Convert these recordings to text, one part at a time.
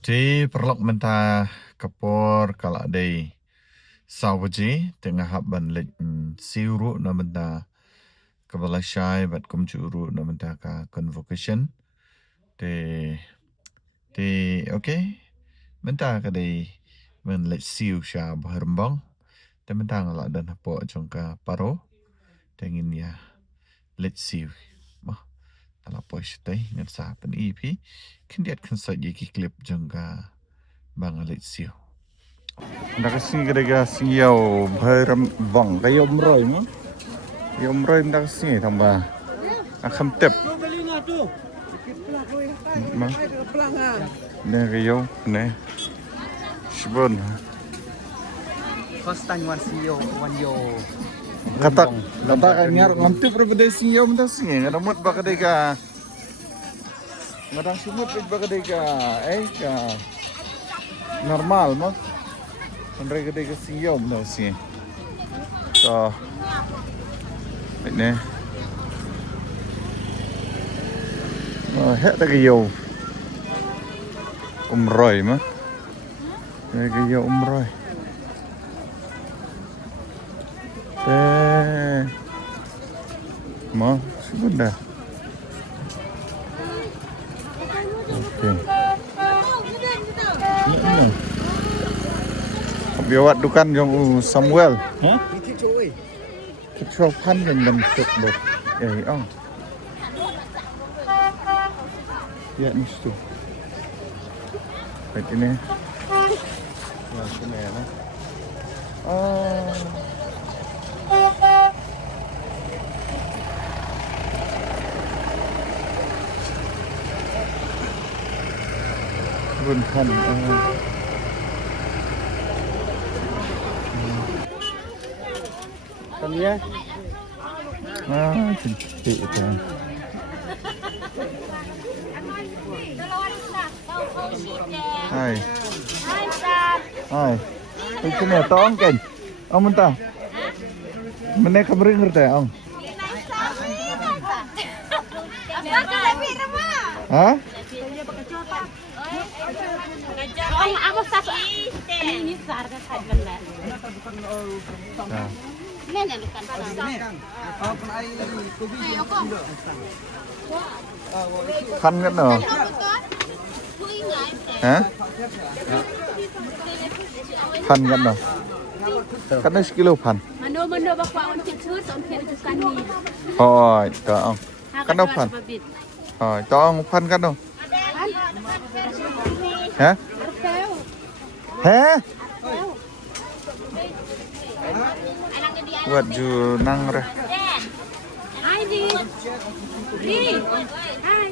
Di perlok mentah kapor kalau ada sawaji tengah haban lek siuru na mentah kabala syai bat kumcuru na mentah ka convocation te okay mentah ka dei men lek siu sya berembang te mentah ngalak dan hapo jongka paro tengin ya lek siu mah ala pois tai ngat sa pen EP kindiat kan sa ye ki clip jongka bang lek siu Nakasing kira siyaw baram bang kayo umroy mo. Kayo umroy nakasing tamba. Akam tep. Ma. Ne kayo ne. Shibon. First time one CEO, one yo. Kata kan ngar ngantip ra bade siyaw nakasing ngamot ba kadai ka. Ngadang sumut ba kadai ka ka normal mo. Mereka dia siyaw nakasing. So ini hek tak yo umroy mah tak yo umroy mah sudah okey biawat dukan jong Samuel Kicau pan yang dan sebab oh ya ni tu baik ini ya sini ya bun pan Kan ya? cantik itu hai hai itu ni tong kan ông mentah mana kamera ngerti ông hah Ako sa ini sarga sa benar. Nanya lukan pan kan no hah pan kan no kan ni sekilo pan Mano bakwa on picture on kiri bukan ni. oh itu ông kan no pan oh itu ông pan kan no hả hả buat junang re Hai di. Hai.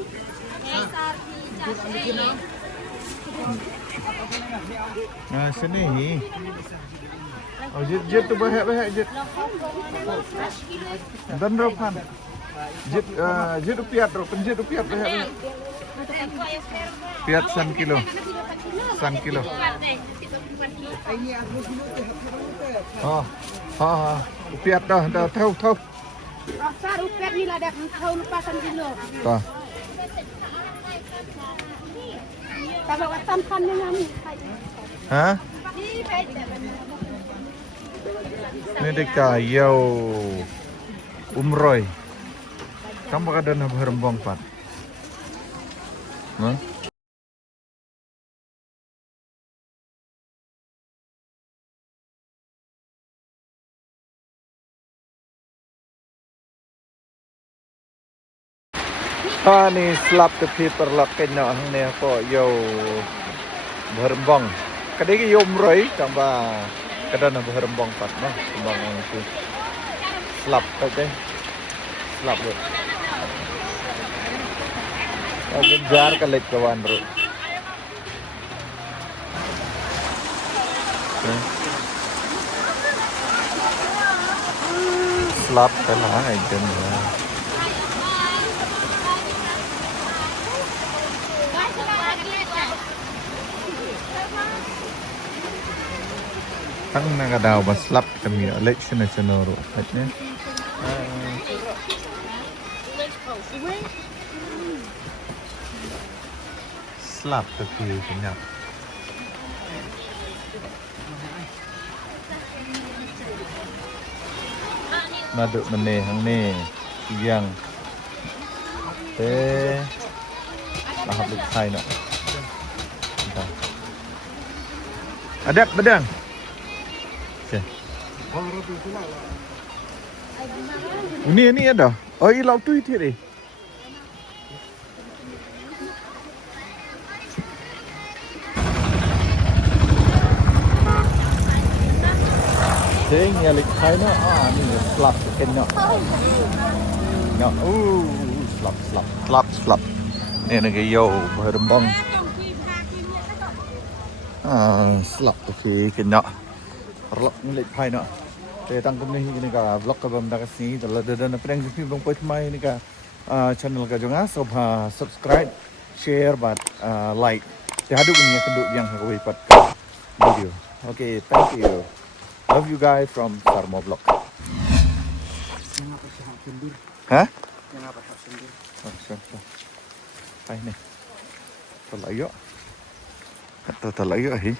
Nah sini oh jit tu bahak jit dan ropan jit rupiat ro penjit rupiat bahak piat san kilo oh rupiat dah tahu Rasa rupiah ni lah dah kau lepasan kilo. Tah. Kalau watan pan dengan ni. Hah? Ini dekat yo umroy. Kamu kada nak berembang pat. Hah? Ni slap tepi perlakan nak ni ko yo berembang. Kadang yo umroy tambah kada nak berembang pat noh sembang itu. Slap tak slap tu. Jar kalik kawan bro. Slap kalah item ya. Tang nagadaw ba slap kami election national ro katnya. Slap tapi kenyap. Naduk meneh hang ni. Yang. Lahap lek khai nak. Adap bedang. Okey. Ini ada. Oh, ini lauk tu itu ni. Ding ya lek khai nak. Ni slap chicken nak. Nak. Slap. Ni nak yo berembang. Slap okey kena. Relak ni lek khai nak. Saya tangkap ni ka vlog ka bam dak sini dalam dan apa yang jadi bang poit mai ni ka channel ka jonga so subscribe share but like te hadu ni keduk yang ka wipat video. Okay, thank you. Love you guys from Sarmo Vlog. Hah? Yang apa hak sendiri? Oh, sure. Hai ni. Terlayu. Terlayu ahi.